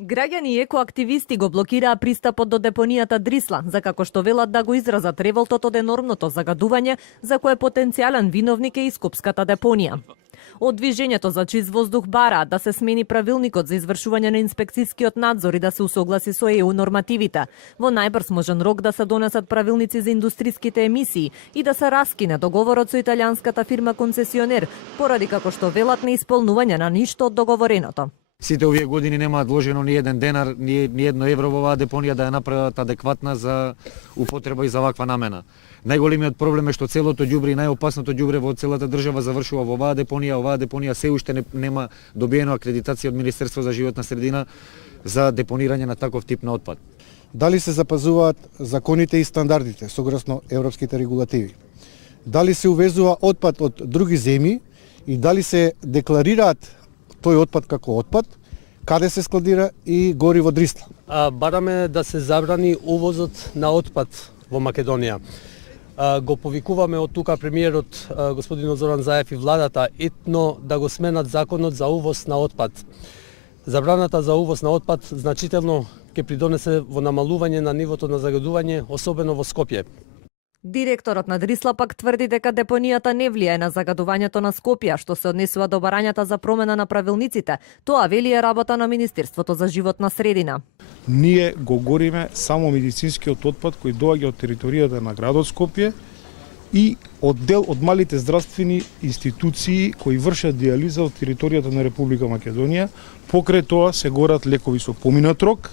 Граѓани и екоактивисти го блокираа пристапот до депонијата Дрисла, за како што велат да го изразат револтот од енормното загадување за кое потенцијален виновник е и Скопската депонија. Од движењето за чист воздух бараат да се смени правилникот за извршување на инспекцискиот надзор и да се усогласи со ЕУ нормативите. Во најбрз можен рок да се донесат правилници за индустриските емисии и да се раскине договорот со италијанската фирма концесионер, поради како што велат не исполнување на ништо од договореното. Сите овие години немаат вложено ни еден денар, ни едно евро во оваа депонија да ја направат адекватна за употреба и за ваква намена. Најголемиот проблем е што целото ѓубре и најопасното ѓубре во целата држава завршува во оваа депонија. Оваа депонија се уште нема добиено акредитација од Министерство за животна средина за депонирање на таков тип на отпад. Дали се запазуваат законите и стандардите согласно европските регулативи? Дали се увезува отпад од други земји и дали се декларираат тој отпад како отпад, каде се складира и гори во Дрисла? Бараме да се забрани увозот на отпад во Македонија. Го повикуваме од тука премиерот господин Зоран Заев и владата етно да го сменат законот за увоз на отпад. Забраната за увоз на отпад значително ќе придонесе во намалување на нивото на загадување, особено во Скопје. Директорот на Дрисла пак тврди дека депонијата не влијае на загадувањето на Скопје, што се однесува до барањата за промена на правилниците. Тоа вели е работа на Министерството за животна средина. Ние го гориме само медицинскиот отпад кој доаѓа од територијата на градот Скопје и од дел од малите здравствени институции кои вршат диализа од територијата на Република Македонија. Покрај тоа се горат лекови со поминат рок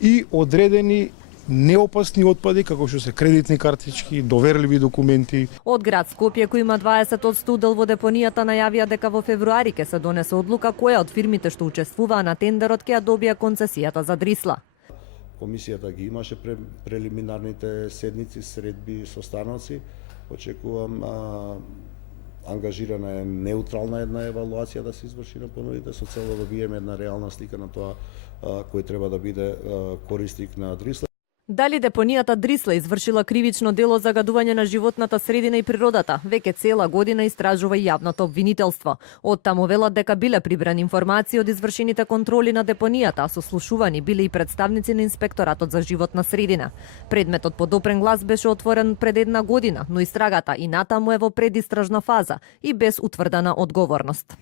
и одредени неопасни отпади, како што се кредитни картички, доверливи документи. Од град Скопје, кој има 20% удел во депонијата, најавија дека во февруари ќе се донесе одлука која од фирмите што учествуваа на тендерот ќе ја добија концесијата за Дрисла. Комисијата ги имаше прелиминарните седници, средби со станоци. Очекувам ангажирана е неутрална една евалуација да се изврши на понудите со цел да добиеме една реална слика на тоа кој треба да биде корисник на Дрисла. Дали депонијата Дрисла извршила кривично дело загадување на животната средина и природата, веќе цела година истражува и јавното обвинителство. Од таму велат дека биле прибрани информации од извршените контроли на депонијата, а сослушувани биле и представници на Инспекторатот за животна средина. Предметот под опрен глас беше отворен пред една година, но истрагата и натаму е во предистражна фаза и без утврдена одговорност.